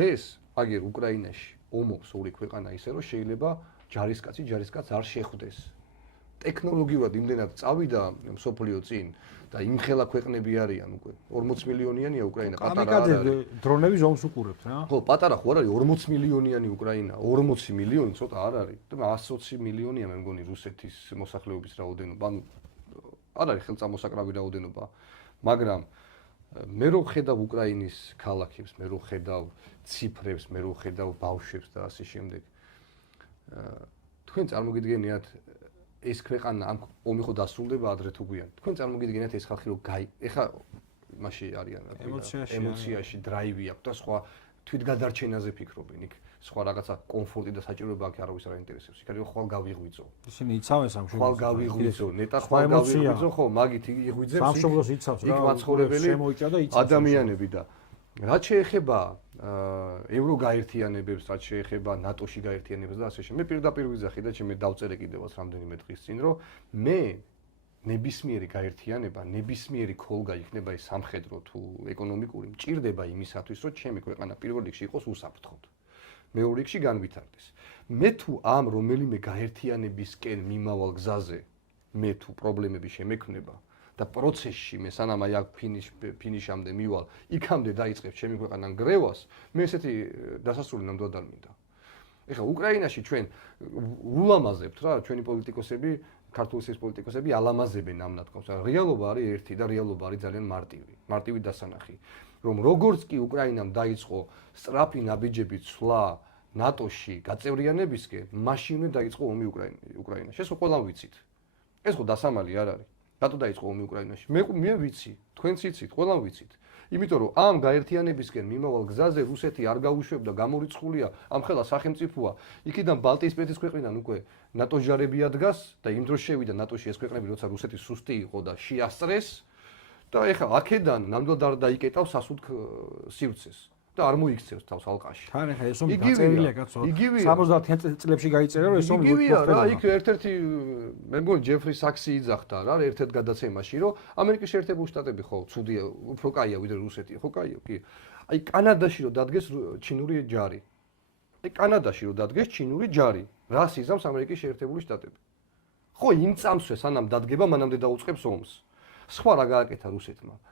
დღეს აგერ უკრაინაში ომობს ორი ქვეყანა ისე რომ შეიძლება ჯარისკაც არ შეხვდეს. ტექნოლოგიურად იმდენად წავიდა მსოფლიო წინ და იმხელა ქვეყნები არიან უკვე 40 მილიონიანია უკრაინა პატარა არ არის. დრონების ომს უყურებთ რა? ხო, პატარა ხო არ არის 40 მილიონიანი უკრაინა, 40 მილიონი ცოტა არ არის. და 120 მილიონია მე მგონი რუსეთის მოსახლეობის რაოდენობა. ანუ არ არის ხელწამოსაკრავი რაოდენობა, მაგრამ მე რო ხედავ უკრაინის ქალაქებს, მე რო ხედავ ციფრებს, მე რო ხედავ ბავშვებს და ასე შემდეგ. თქვენ წარმოგიდგენიათ ეს ქვეყანა ამ ომი ხო დასრულდება ადრე თუ გვიან. თქვენ წარმოგიდგენიათ ეს ხალხი რომ ეხა მასში არიან ემოციაში დრაივი აქვს და სხვა თვითგადარჩენაზე ფიქრობენ იქ. სხვა რაღაცა კომფორტი და საჭიროება აქ არავის არ აინტერესებს. იქ არის ხვალ გავიღვიძო. ისინი იცავენ სამშობლოს. ხვალ გავიღვიძო, ნეტა ხვალ გავიღვიძო, ხო, მაგით იღვიძებს სამშობლოს იცავს რა. იქ მაცხოვრებელი ადამიანები და რაც შეეხება ევრო გაერთიანებებს, რაც შეეხება ნატოში გაერთიანებებს და ასე შემდეგ. მე პირდაპირ ვიძახი და ჩემი დავწერე კიდევაც რამდენიმე დღის წინ, რომ მე ნებისმიერი გაერთიანება, ნებისმიერი ქოლგა იქნება ის სამხედრო თუ ეკონომიკური, მჭირდება იმისათვის, რომ ჩემი ქვეყანა პირველ რიგში იყოს უსაფრთხოდ. მეორე რიგში განვითარდეს. მე თუ ამ რომელიმე გაერთიანებისკენ მიმავალ გზაზე მე თუ პრობლემები შემექმნება და პროცესში მე სანამ აი აქ ფინიშამდე მივალ, იქამდე დაიწყებს ჩემი ქვეყანა ნგრევას, მე ესეთი დასასრული ნამდვილად არ მინდა. ეხლა უკრაინაში ჩვენ ულამაზებთ რა, ჩვენი პოლიტიკოსები, ქართული სიის პოლიტიკოსები ალამაზებენ ამ ნათქვამს. რეალობა არის ერთი და რეალობა არის ძალიან მარტივი დასანახი. რომ როგორც კი უკრაინამ დაიწყო სწრაფი ნაბიჯები ცვლა ნატოში გაწევრიანებისკენ, მაშინვე დაიწყო ომი უკრაინაში. ეს ყველამ ვიცით. ეს ხო დასამალი არ არის. რატო დაიწყო ომი უკრაინაში? მე ვიცი, თქვენც იცით, ყველამ ვიცით. იმიტომ რომ ამ გაერთიანებისკენ მიმავალ გზაზე რუსეთი არ გაუშვებდა, გამორიცხულია, ამხელა სახელმწიფოა. იქიდან ბალტიისპირეთის ქვეყნიდან უკვე ნატოს ჯარები ადგას და იმ დროს შევიდა ნატოში ეს ქვეყნები, როცა რუსეთი სუსტი იყო და შეასწრეს. და ეხლა აქედან ნამდვილად არ დაიკეტავს სასუდ სივრცეს და არ მოიქცევს თავს ალყაში. თან ეხლა ეს ომი დაწერილია კაცო. 70 წლებში გაიწერა რომ ეს ომი იგივეა რა, იქ ერთ-ერთი მე მგონი ჯეფრი საქსი იძახდა რა ერთ-ერთ გადაცემაში რომ ამერიკის შეერთებული შტატები ხო ცუდია, უფრო კაია ვიდრე რუსეთი. ხო კაია, კი. აი კანადაში რომ დადგეს ჩინური ჯარი. აი კანადაში რომ დადგეს ჩინური ჯარი, რას იზამს ამერიკის შეერთებული შტატები? ხო იმ წამსვე სანამ დადგება, მანამდე დაუწყებს ომს. სხვა რა გააკეთა რუსეთმა?